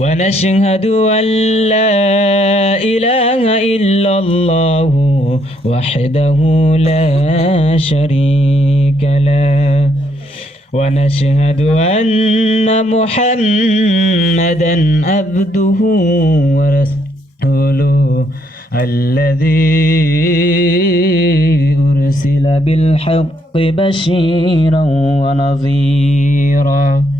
ونشهد أن لا إله إلا الله وحده لا شريك له. ونشهد أن محمدا عبده ورسوله الذي أرسل بالحق بشيرا ونظيرا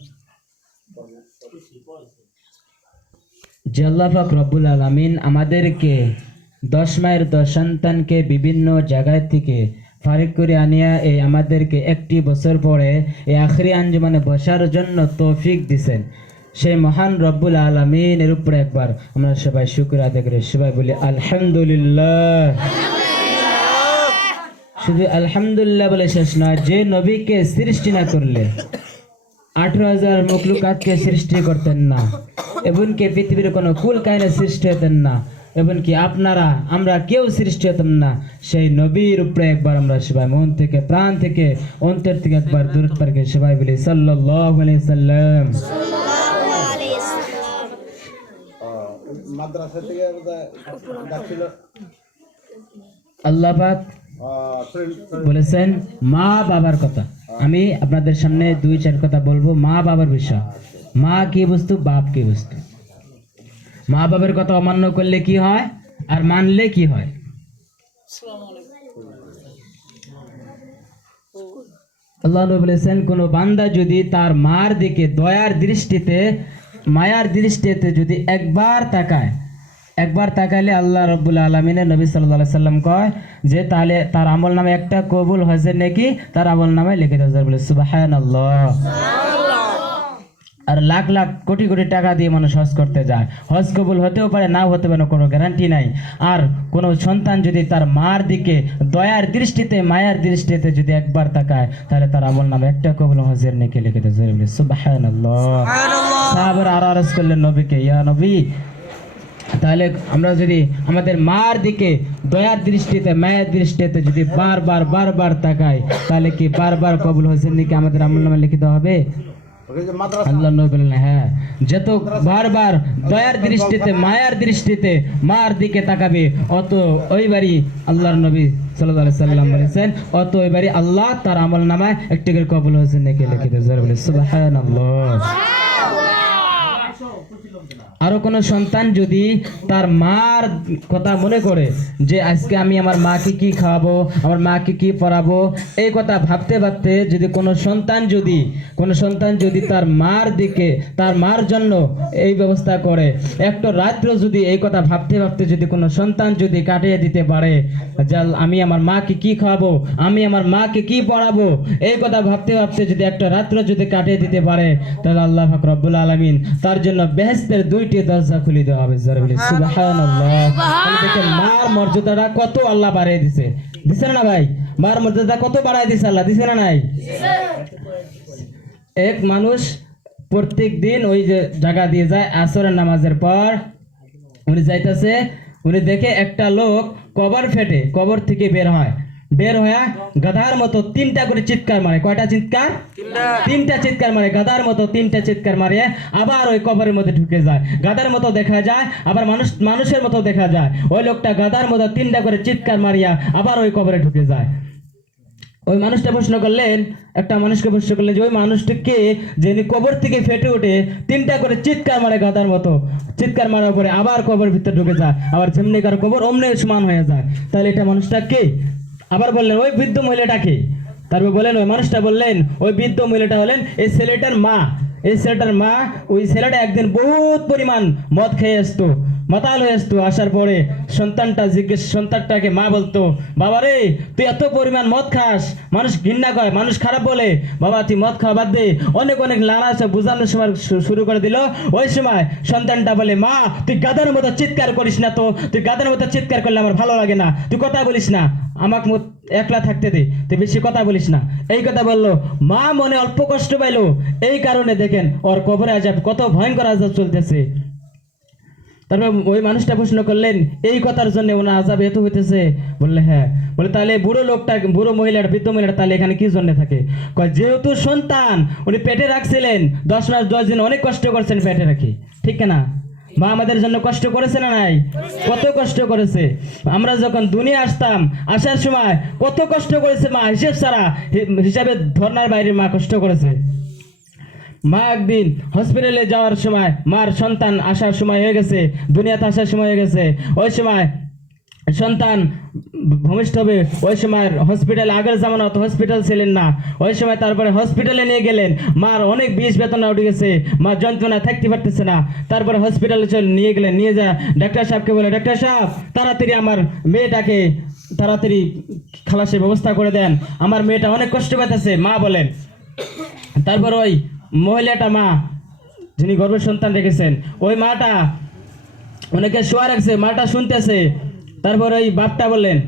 জাল্লাফাক রব্বুল আলমিন আমাদেরকে দশ মায়ের দশ সন্তানকে বিভিন্ন জায়গায় থেকে ফারিক করে আনিয়া এই আমাদেরকে একটি বছর পরে এই আখরি আঞ্জুমানে বসার জন্য তৌফিক দিছেন। সেই মহান রব্বুল আলমিনের উপরে একবার আমরা সবাই শুক্র আদায় করি সবাই বলি আলহামদুলিল্লাহ। শুধু আলহামদুলিল্লাহ বলে শেষ নয় যে নবীকে সৃষ্টি না করলে আঠারো হাজার মকলুকাতকে সৃষ্টি করতেন না। এমনকি পৃথিবীর কোনো কুল কাহিনী সৃষ্টি হতেন না। এমনকি আপনারা আমরা কেউ সৃষ্টি হতাম না। সেই নবীর উপরে একবার আমরা সবাই মন থেকে প্রাণ থেকে অন্তর থেকে একবার দূরত পারকে সবাই বলি সাল্লাল্লাহু সাল্লাম। মাদ্রাসা থেকে ডাকছিল। বলেছেন মা বাবার কথা। আমি আপনাদের সামনে দুই চার কথা বলব মা বাবার বিষয়। মা কি বস্তু, বাপ কি বস্তু? মা বাবার কথা অমান্য করলে কি হয়? আর মানলে কি হয়? আল্লাহ বলেছেন, কোন বান্দা যদি তার মার দিকে দয়ার দৃষ্টিতে, মায়ার দৃষ্টিতে যদি একবার তাকায়, একবার তাকাইলে আল্লাহ রব্বুল আলমিনের নবী সাল্লাহ সাল্লাম কয় যে, তাহলে তার আমল নামে একটা কবুল হজের নাকি? তার আমল নামে লিখে দেওয়া বলে আল্লাহ আর লাখ লাখ কোটি কোটি টাকা দিয়ে মানুষ হজ করতে যায়। হজ কবুল হতেও পারে নাও হতে পারে কোনো গ্যারান্টি নাই। আর কোনো সন্তান যদি তার মার দিকে দয়ার দৃষ্টিতে মায়ার দৃষ্টিতে যদি একবার তাকায় তাহলে তার আমল নামে একটা কবুল হজের নেকে লিখে দেয় সুবাহান সাহাবের আর আরজ করলেন নবীকে ইয়া নবী তাহলে আমরা যদি আমাদের মার দিকে দয়ার দৃষ্টিতে মায়ের দৃষ্টিতে যদি বারবার বারবার তাকাই তাহলে কি বারবার কবুল হোসেন নাকি আমাদের আমল নামে লিখিত হবে? আল্লাহ নবী বললেন হ্যাঁ। যত বারবার দয়ার দৃষ্টিতে মায়ার দৃষ্টিতে মার দিকে তাকাবে অত ওইবারই আল্লাহর নবী সাল্লাল্লাহু সাল্লাম বলেছেন অত ওইবারই আল্লাহ তার আমল নামায় একটি করে কবুল হোসেন নাকি সুবহানাল্লাহ। আরও কোনো সন্তান যদি তার মার কথা মনে করে যে আজকে আমি আমার মাকে কি খাওয়াবো, আমার মাকে কি পড়াবো, এই কথা ভাবতে ভাবতে যদি কোনো সন্তান যদি, কোনো সন্তান যদি তার মার দিকে, তার মার জন্য এই ব্যবস্থা করে, একটা রাত্র যদি এই কথা ভাবতে ভাবতে যদি কোনো সন্তান যদি কাটিয়ে দিতে পারে, যে আমি আমার মাকে কি খাওয়াবো, আমি আমার মাকে কি পড়াবো, এই কথা ভাবতে ভাবতে যদি একটা রাত্র যদি কাটিয়ে দিতে পারে, তাহলে আল্লাহ পাক রব্বুল আলামিন তার জন্য বেহেস্তের দুইটি দরজা খুলে দেওয়া হবে জোরে বলি। সুবহানাল্লাহ। দেখেন মার মর্যাদাটা কত আল্লাহ বাড়িয়ে দিছে। দিছে না ভাই? মার মর্যাদা কত বাড়ায় দিছে আল্লাহ? দিছে না নাই? এক মানুষ প্রত্যেক দিন ওই যে জায়গা দিয়ে যায় আসরের নামাজের পর উনি যাইতেছে উনি দেখে একটা লোক কবর ফেটে কবর থেকে বের হয়। বের হয়ে গাধার মতো তিনটা করে চিৎকার মারে। কয়টা চিৎকার? তিনটা। চিৎকার মারে। গাধার মতো তিনটা চিৎকার মারে। আবার ওই কবরের মধ্যে ঢুকে যায়। গাধার মতো দেখা যায় আবার মানুষ মানুষের মতো দেখা যায়। ওই লোকটা গাধার মতো তিনটা করে চিৎকার মারিয়া আবার ওই কবরে ঢুকে যায়। ওই মানুষটা প্রশ্ন করলেন একটা মানুষকে প্রশ্ন করলেন যে ওই মানুষটিকে যিনি কবর থেকে ফেটে ওঠে তিনটা করে চিৎকার মারে গাদার মতো। চিৎকার মারার পরে আবার কবর ভিতরে ঢুকে যায়। আবার যেমনি কার কবর অমনি সমান হয়ে যায়। তাহলে এটা মানুষটা কে? আবার বললেন, ওই বৃদ্ধ মহিলাটাকে তারপর বললেন, ওই মানুষটা। বললেন, ওই বৃদ্ধ মহিলাটা হলেন এই ছেলেটার মা। এই ছেলেটার মা, ওই ছেলেটা একদিন বহুত পরিমাণ মদ খেয়ে আসতো। মাতাল আসতো, আসার পরে সন্তানটা জিজ্ঞেস সন্তানটাকে মা বলতো বাবা রে তুই এত পরিমাণ মদ খাস, মানুষ ঘৃণা করে, মানুষ খারাপ বলে। বাবা, তুই মদ খাওয়া বাদ দে। অনেক অনেক লালা আছে বোঝানোর সময় শুরু করে দিল। ওই সময় সন্তানটা বলে, মা, তুই গাদার মতো চিৎকার করিস না তো। তুই গাদার মতো চিৎকার করলে আমার ভালো লাগে না। তুই কথা বলিস না। আমাকে একলা থাকতে দে। তুই বেশি কথা বলিস না। এই কথা বলল। মা মনে অল্প কষ্ট পাইলো। এই কারণে দেখেন, ওর কবরে আজাব, কত ভয়ঙ্কর আজাব চলতেছে। তারপর ওই মানুষটা প্রশ্ন করলেন, এই কথার জন্য ওনার আজাব এত হইতেছে। বললে হ্যাঁ। বলে, তাহলে বুড়ো লোকটা, বুড়ো মহিলার, বৃদ্ধ মহিলাটা তাহলে এখানে কি জন্য থাকে? কয়, যেহেতু সন্তান, উনি পেটে রাখছিলেন, দশ মাস, দশ দিন অনেক কষ্ট করছেন পেটে রাখি। ঠিক না মা আমাদের জন্য কষ্ট করেছে না নাই? কত কষ্ট করেছে? আমরা যখন দুনিয়া আসতাম, আসার সময় কত কষ্ট করেছে মা, হিসেব ছাড়া হিসাবে ধর্নার বাইরে মা কষ্ট করেছে। মা একদিন হসপিটালে যাওয়ার সময় মার সন্তান আসার সময় হয়ে গেছে, দুনিয়াতে আসার সময় হয়ে গেছে। ওই সময় সন্তান ভূমিষ্ঠ হবে, ওই সময় হসপিটাল আগের জামানা অত হসপিটাল ছিলেন না। ওই সময় তারপরে হসপিটালে নিয়ে গেলেন, মার অনেক বিষ বেতনা উঠে গেছে মা যন্ত্রণা থাকতে পারতেছে না। তারপরে হসপিটালে চলে, নিয়ে গেলেন, নিয়ে যা, ডাক্তার সাহেবকে বলে ডাক্তার সাহেব, তাড়াতাড়ি আমার মেয়েটাকে তাড়াতাড়ি খালাসের ব্যবস্থা করে দেন। আমার মেয়েটা অনেক কষ্ট পাইতেছে। মা বলেন, তারপর ওই মহিলাটা মা, যিনি গর্ভ সন্তান রেখেছেন, ওই মাটা অনেকে শোয়া রাখছে, মাটা শুনতেছে। তারপর ওই বাপটা বললেন,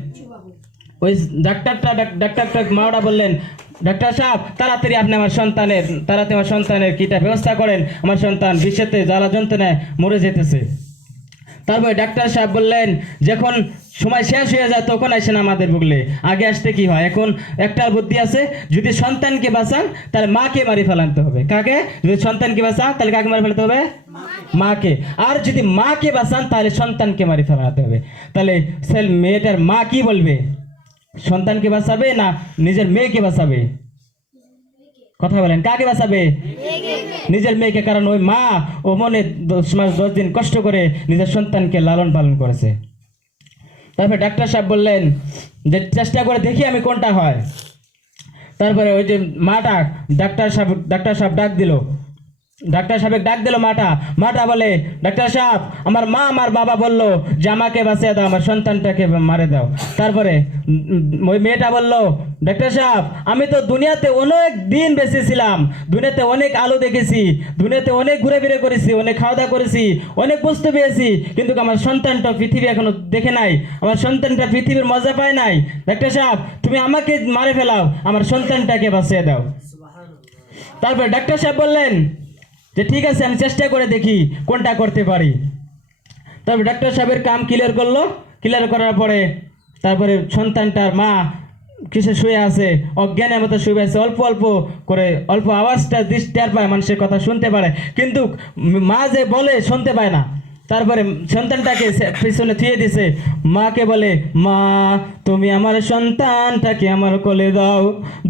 ওই ডাক্তারটা, ডাক- ডাক্তারটা মাওটা বললেন, ডাক্তার সাহেব, তাড়াতাড়ি আপনি আমার সন্তানের, তাড়াতাড়ি আমার সন্তানের কীটা ব্যবস্থা করেন। আমার সন্তান বিশ্বেতে জ্বালা যন্ত্রণায় মরে যেতেছে। তারপরে ডাক্তার সাহেব বললেন যখন সময় শেষ হয়ে যায় তখন আসেন আমাদের বুকলে আগে আসতে কি হয়? এখন একটা বুদ্ধি আছে যদি সন্তানকে বাঁচান তাহলে মাকে মারি ফেলাতে হবে। কাকে? যদি সন্তানকে বাঁচান তাহলে কাকে মারি ফেলাতে হবে? মাকে। আর যদি মাকে বাঁচান তাহলে সন্তানকে মারি ফেলাতে হবে। তাহলে সেল মেয়েটার মা কি বলবে? সন্তানকে বাঁচাবে না নিজের মেয়েকে বাঁচাবে? কথা বলেন, কাকে বাঁচাবে? নিজের মেয়েকে, কারণ ওই মা ও মনে দশ মাস, দশ দিন কষ্ট করে নিজের সন্তানকে লালন পালন করেছে। তারপরে ডাক্তার সাহেব বললেন, যে চেষ্টা করে দেখি আমি কোনটা হয়। তারপরে ওই যে মাটা ডাক্তার সাহেব ডাক্তার সাহেব ডাক দিল ডাক্তার সাহেব ডাক দিল মাটা। মাটা বলে, ডাক্তার সাহেব, আমার মা আমার বাবা বলল যে আমাকে বাঁচিয়ে দাও, আমার সন্তানটাকে মারে দাও। তারপরে ওই মেয়েটা বলল, ডাক্তার সাহেব, আমি তো দুনিয়াতে অনেক দিন বেঁচে ছিলাম দুনিয়াতে অনেক আলো দেখেছি, দুনিয়াতে অনেক ঘুরে ফিরে করেছি, অনেক খাওয়া দাওয়া করেছি, অনেক বস্তু পেয়েছি, কিন্তু আমার সন্তানটা পৃথিবী এখনও দেখে নাই, আমার সন্তানটা পৃথিবীর মজা পায় নাই। ডাক্তার সাহেব, তুমি আমাকে মারে ফেলাও, আমার সন্তানটাকে বাঁচিয়ে দাও। তারপরে ডাক্তার সাহেব বললেন যে ঠিক আছে, আমি চেষ্টা করে দেখি কোনটা করতে পারি। তবে ডাক্তার সাহেবের কাম ক্লিয়ার করল। ক্লিয়ার করার পরে তারপরে সন্তানটার মা কিসে শুয়ে আছে, অজ্ঞানের মতো শুয়ে আছে, অল্প অল্প করে, অল্প আওয়াজটা টের পায়, মানুষের কথা শুনতে পারে। কিন্তু মা যে বলে শুনতে পায় না। তারপরে সন্তানটাকে পিছনে থুয়ে দিছে। মাকে বলে, মা তুমি আমার সন্তানটাকে আমার কোলে দাও।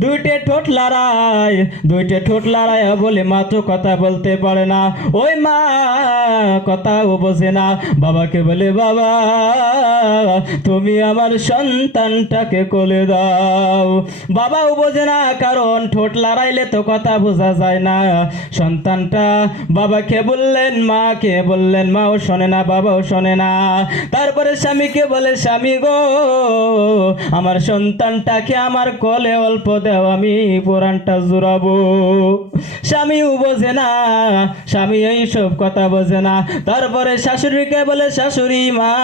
দুইটে ঠোঁট লড়াই, দুইটে ঠোঁট লড়াই বলে মা তো কথা বলতে পারে না। ওই মা কথাও বোঝে না। বাবাকে বলে, বাবা, তুমি আমার সন্তানটাকে কোলে দাও। বাবাও বোঝে না, কারণ ঠোঁট লড়াইলে তো কথা বোঝা যায় না। সন্তানটা বাবাকে বললেন, মাকে বললেন, মাও শোনে না, বাবাও শোনে না। তারপরে স্বামীকে বলে, স্বামী গো আমার সন্তানটাকে আমার কলে অল্প দেও, আমি পুরাণটা জুড়াবো। স্বামীও বোঝে না, স্বামী এইসব কথা বোঝে না। তারপরে শাশুড়িকে বলে, শাশুড়ি মা,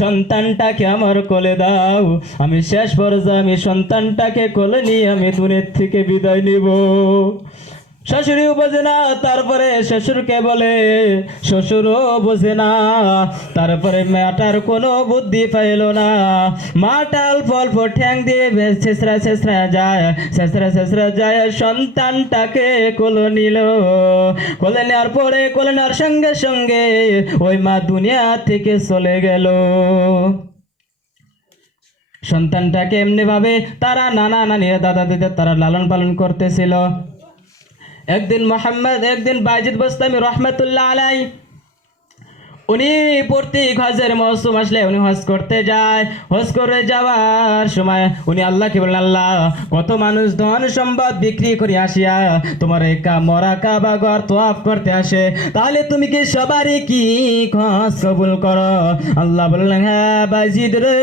সন্তানটাকে আমার কোলে দাও। আমি শেষ পর্যায়ে আমি সন্তানটাকে কোলে নিয়ে আমি দুনিয়ার থেকে বিদায় নিব। শ্বশুরও বোঝে না, তারপরে শ্বশুরকে বলে, শ্বশুরও বোঝে না, তারপরে মেয়েটার কোনো বুদ্ধি পাইল না। মাটা অল্প অল্প ঠ্যাং দিয়ে ছেসরা ছেসরা যায় ছেসরা ছেসরা যায়, সন্তানটাকে কোলে নিল। কোলে নেওয়ার পরে, কোলে নেওয়ার সঙ্গে সঙ্গে ওই মা দুনিয়া থেকে চলে গেল। সন্তানটাকে এমনি ভাবে তারা নানা নানিরা দাদা দিদা তারা লালন পালন করতেছিল। একদিন মোহাম্মদ একদিন বাজিদ বস্তামি রহমতুল্লাহ আলাই উনি প্রত্যেক হজের মৌসুম আসলে উনি হজ করতে যায়। হজ করে যাওয়ার সময় উনি আল্লাহকে বললেন, আল্লাহ, কত মানুষ ধন সম্পদ বিক্রি করে আসিয়া তোমার এই কা, মরা কাবা ঘর তোয়াফ করতে আসে। তাহলে তুমি কি সবারই কি হজ কবুল করো? আল্লাহ বললেন হ্যাঁ বাজিদ রে,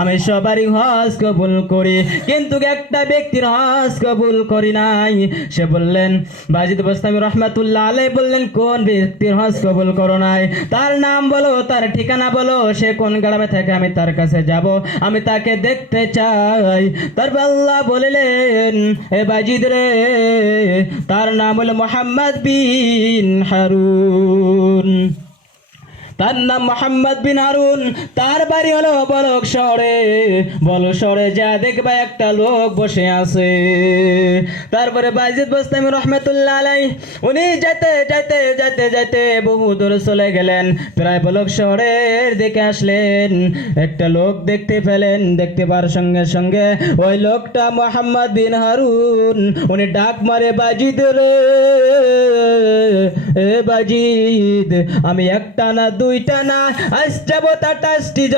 আমি সবারই হজ কবুল করি। কিন্তু একটা ব্যক্তির হজ কবুল করি নাই। সে বললেন, বাজিদ বস্তামি রহমাতুল্লাহ আলাই বললেন, কোন ব্যক্তির হজ কবুল করো নাই। তার নাম বলো, তার ঠিকানা বলো, সে কোন গ্রামে থাকে আমি তার কাছে যাব, আমি তাকে দেখতে চাই। তার আল্লাহ বলিলেন, এ বাজিদ রে, তার নাম হলো মোহাম্মদ বিন হারুন। তার নাম মোহাম্মদ বিন হারুন। তার বাড়ি হলো বলক শহরে। বল শহরে যা দেখবা একটা লোক বসে আছে। তারপরে বাইজিদ বস্তামি রহমতুল্লাহ আলাই, উনি যেতে যেতে যেতে যেতে বহু দূর চলে গেলেন। প্রায় বলক শহরের দিকে আসলেন। একটা লোক দেখতে পেলেন, দেখতে পাওয়ার সঙ্গে সঙ্গে ওই লোকটা মোহাম্মদ বিন হারুন। উনি ডাক মারে বাজিদ রে, এ বাজিদ আমি একটা না দুইটা না।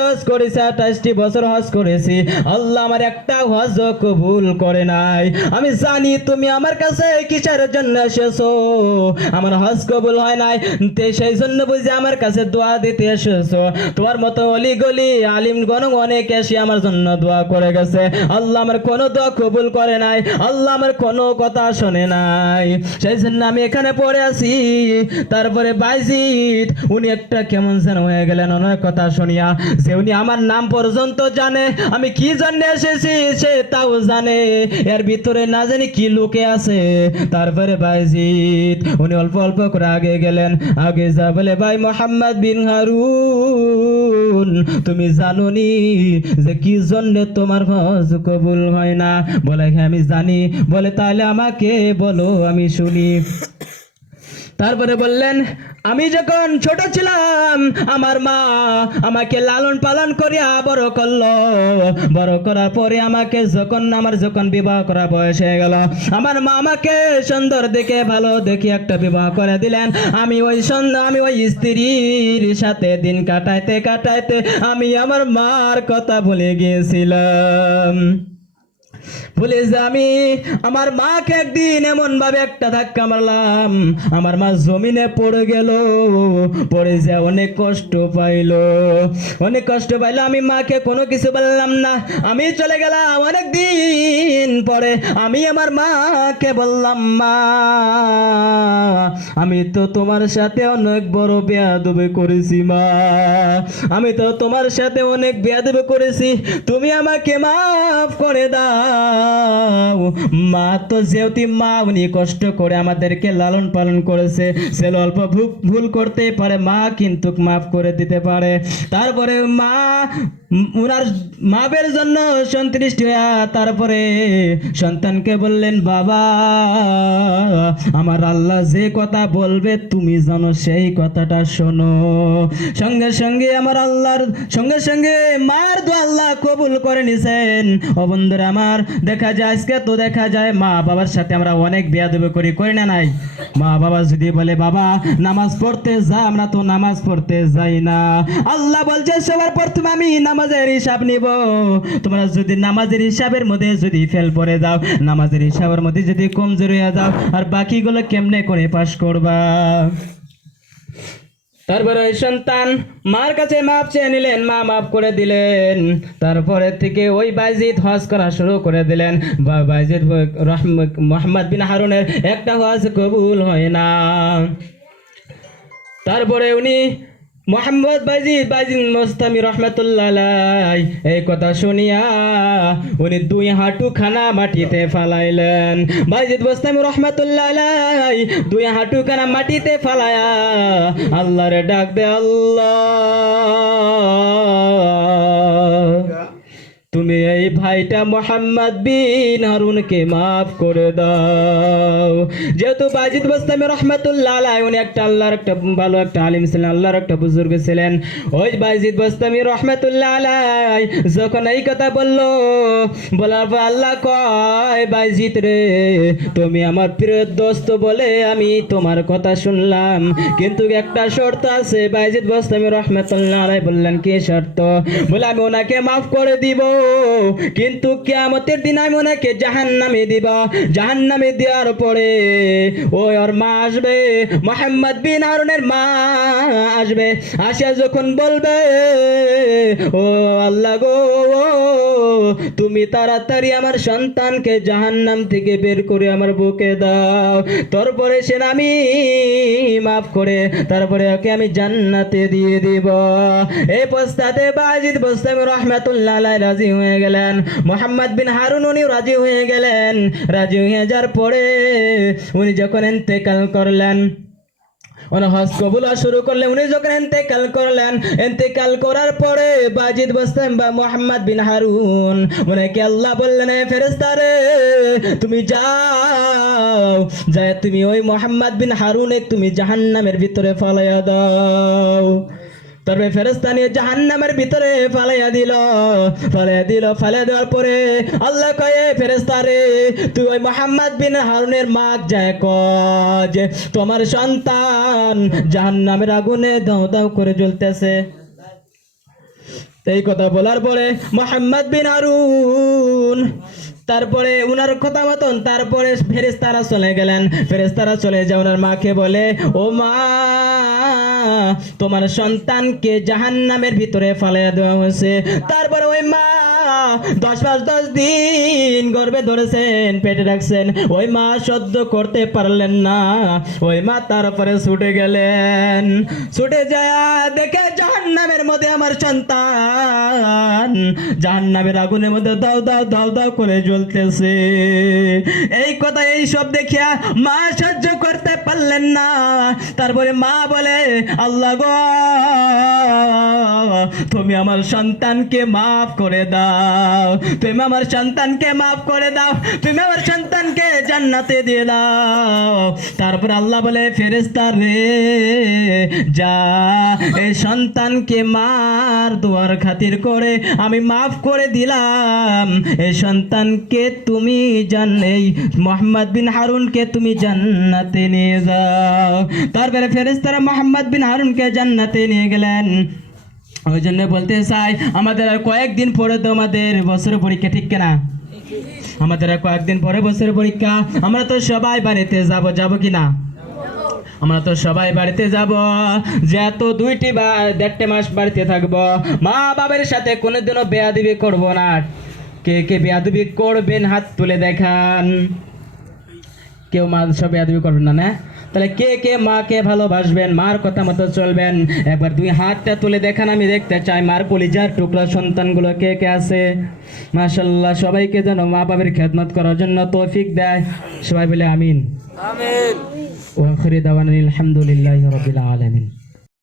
হজ করেছি, আঠাশটি বছর হজ করেছি। আল্লাহ আমার একটা কবুল করে নাই। আমি জানি তুমি আমার কাছে কিসের জন্য এসেছ। আমার হজ কবুল হয় নাই সেই জন্য বুঝি আমার কাছে দোয়া দিতে এসেছ। তোমার মতো অলি গলি আলিম গণ অনেক এসে আমার জন্য দোয়া করে গেছে। আল্লাহ আমার কোনো দোয়া কবুল করে নাই, আল্লাহ আমার কোনো কথা শোনে নাই। সেই জন্য আমি এখানে পড়ে আছি। তারপরে বাইজিৎ উনি একটা কেমন যেন হয়ে গেলেন, অনেক কথা শুনিয়া। যে উনি আমার নাম পর্যন্ত জানে, আমি কি জন্য এসেছি সে তাও জানে। এর ভিতরে না জানি কি লুকে আছে, তারপরে উনি অল্প অল্প করে আগে গেলেন। আগে যা বলে, ভাই মোহাম্মদ বিন তুমি যে কি জন্য তোমার হজ কবুল হয় না? বলে হ্যাঁ আমি জানি। বলে, তাহলে আমাকে বলো, আমি শুনি। তারপরে বললেন আমি যখন ছোট ছিলাম, আমার মা আমাকে লালন পালন করিয়া বড় করল। বড় করার পরে আমাকে যখন, আমার যখন বিবাহ করা বয়স হয়ে গেল, আমার মা আমাকে সুন্দর দেখে, ভালো দেখে একটা বিবাহ করে দিলেন। আমি ওই সন্ধ্যা, আমি ওই স্ত্রীর সাথে দিন কাটাইতে কাটাইতে আমি আমার মার কথা ভুলে গিয়েছিলাম। বলে, যে আমি আমার মাকে একদিন এমন ভাবে একটা ধাক্কা মারলাম। আমার মা জমিনে পড়ে গেল, পড়ে যে অনেক কষ্ট পাইলো। অনেক কষ্ট পাইলো, আমি মাকে কোনো কিছু বললাম না। আমি চলে গেলাম অনেক দিন পরে, আমি আমার মাকে বললাম, মা, আমি তো তোমার সাথে অনেক বড় বেয়াদবি করেছি, মা। আমি তো তোমার সাথে অনেক বেয়াদবি করেছি। তুমি আমাকে মাফ করে দাও। মা তো যেহেতু মা উনি কষ্ট করে আমাদেরকে লালন পালন করেছে, সে অল্প ভুল করতে পারে, মা কিন্তু মাফ করে দিতে পারে। তারপরে মা, উনার মাপের জন্য সন্তুষ্ট হইয়া তারপরে সন্তানকে বললেন, বাবা, আমার আল্লাহ যে কথা বলবে, তুমি জানো সেই কথাটা শোনো। সঙ্গে সঙ্গে আমার আল্লাহর সঙ্গে সঙ্গে মার দো আল্লাহ কবুল করে নিছেন। ও বন্ধুরা আমার দেখা যায় আজকে, তো দেখা যায় মা বাবার সাথে আমরা অনেক বেয়াদবি করি করি না নাই? মা বাবা যদি বলে, বাবা, নামাজ পড়তে যা, আমরা তো নামাজ পড়তে যাই না। আল্লাহ বলছে, সবার প্রথমে আমি নামাজের হিসাব নিব। তোমরা যদি নামাজের হিসাবের মধ্যে যদি ফেল পড়ে যাও, নামাজের হিসাবের মধ্যে যদি কমজোর হয়ে যাও, আর বাকিগুলো কেমনে করে পাশ করবা? তারপরে ওই সন্তান মার কাছে মাপ চেয়ে নিলেন, মা মাপ করে দিলেন। তারপরে থেকে ওই বাইজিদ হজ করা শুরু করে দিলেন। বাইজিদ মোহাম্মদ বিন হারুনের একটা হজ কবুল হয় না। তারপরে উনি মোহাম্মদ বাইজিদ বাইজিদ মোস্তামি রহমতুল্লাহ এই কথা শুনিয়া উনি দুই হাঁটু খানা মাটিতে ফালাইলেন। বাইজিদ মোস্তামি রহমতুল্লাহ দুই হাঁটু খানা মাটিতে ফালায়া আল্লাহরে ডাক দে আল্লাহ। তুমি এই ভাইটা মোহাম্মদ বিন হারুনকে মাফ করে দাও। যেহেতু বাজিদ বস্তামি রহমতুল্লাহ আলাই উনি একটা আল্লাহর একটা ভালো একটা আলিম ছিলেন, আল্লাহর একটা বুজুর্গ ছিলেন। ওই বাজিদ বস্তামি রহমতুল্লাহ আলাই যখন এই কথা বলল, বলার পর আল্লাহ কয় বাইজিত রে, তুমি আমার প্রিয় দোস্ত বলে আমি তোমার কথা শুনলাম। কিন্তু একটা শর্ত আছে বাইজিদ বস্তামি রহমতুল্লাহ আলাই বললেন, কি শর্ত? বলে আমি ওনাকে মাফ করে দিব। কিন্তু কিয়ামতের দিন আমি ওনাকে জাহান নামে দিব। জাহান নামে দেওয়ার পরে, ওই ওর মা আসবে, মোহাম্মদ বিন হারুনের মা আসবে। আসিয়া যখন বলবে, ও আল্লাহ গো তুমি তাড়াতাড়ি আমার সন্তানকে জাহান্নাম থেকে বের করে আমার বুকে দাও। তারপরে সে আমি মাফ করে, তারপরে ওকে আমি জান্নাতে দিয়ে দিব। এই পোস্তাতে বাজিদ বস্তামি রহমাতুল্লাহ রাজি হয়ে গেলেন। মোহাম্মদ বিন হারুন উনি রাজি হয়ে গেলেন। রাজি হয়ে যাওয়ার পরে উনি যখন ইন্তেকাল করলেন হজ কবুলা শুরু করলে উনি যখন এন্তেকাল করলেন, এন্তেকাল করার পরে বাজিদ বসতেন, বা মোহাম্মদ বিন হারুন। ওনাকে আল্লাহ বললেন ফেরেস্তারে তুমি যাও, যায় তুমি ওই মোহাম্মদ বিন হারুনে তুমি জাহান্নামের ভিতরে ফলাইয়া দাও। তবে ফেরেস্তা জাহান্নামের ভিতরে ফালাইয়া দিল। ফালাইয়া দিল, ফালাইয়া দেওয়ার পরে আল্লাহ কয়ে ফেরেস্তা রে, তুই ওই মোহাম্মদ বিন হারুনের মাক যায় কজ তোমার সন্তান জাহান্নামের আগুনে দাও দাও করে জ্বলতেছে। এই কথা বলার পরে মোহাম্মদ বিন হারুন, তারপরে উনার কথা মতন, তারপরে ফেরেস্তারা চলে গেলেন। ফেরেস্তারা চলে যায় ওনার মাকে বলে, ও মা তোমার সন্তানকে জাহান্নামের ভিতরে ফালাইয়া দেওয়া হয়েছে। তারপরে ওই মা দশ মাস, দশ দিন গর্বে ধরেছেন, পেটে রাখছেন। ওই মা সহ্য করতে পারলেন না। ওই মা তারপরে ছুটে গেলেন। ছুটে যায় দেখে জাহান্নামের মধ্যে আমার সন্তান। জাহান্নামের আগুনের মধ্যে দাও দাও দাও দাও করে জ্বলতেছে। এই কথা, এই সব দেখিয়া মা সহ্য করতে পারলেন না। তারপরে মা বলে, আল্লাহ তুমি আমার সন্তানকে মাফ করে দাও। তুমি আমার সন্তানকে মাফ করে দাও। তুমি আমার সন্তানকে জান্নাতে দিয়ে দাও। তারপর আল্লাহ বলে ফেরেস্তা রে, যা। এই সন্তানকে মার দুয়ার খাতির করে আমি মাফ করে দিলাম। এই সন্তানকে তুমি জান, এই মোহাম্মদ বিন হারুনকে তুমি জান্নাতে নিয়ে যাও। তারপরে ফেরেস্তারা মোহাম্মদ বিন হারুনকে জান্নাতে নিয়ে গেলেন। ওই জন্য বলতে চাই, আমাদের আর কয়েকদিন পরে তো আমাদের বছরের পরীক্ষা, ঠিক কিনা? আমাদের আর কয়েকদিন পরে বছরের পরীক্ষা, আমরা তো সবাই বাড়িতে যাব যাব কি না আমরা তো সবাই বাড়িতে যাব, যে এত দুইটি বা দেড়টে মাস বাড়িতে থাকব, মা বাবার সাথে কোনোদিনও বেয়াদিবি করব না। কে কে বেয়াদিবি করবেন হাত তুলে দেখান। কেউ মা সব বেয়াদবি করবেন না না? তাহলে কে কে মাকে ভালোবাসবেন মার কথা মতো চলবেন। একবার দুই হাতটা তুলে দেখান আমি দেখতে চাই মার কলিজার টুকরা সন্তানগুলো কে কে আছে। মাশাল্লাহ সবাইকে যেন মা বাবের খেদমত করার জন্য তৌফিক দেয়। সবাই বলে আমিন। আমিন। ওয়াখরি দাওয়ান আলহামদুলিল্লাহি রাব্বিল আলমিন।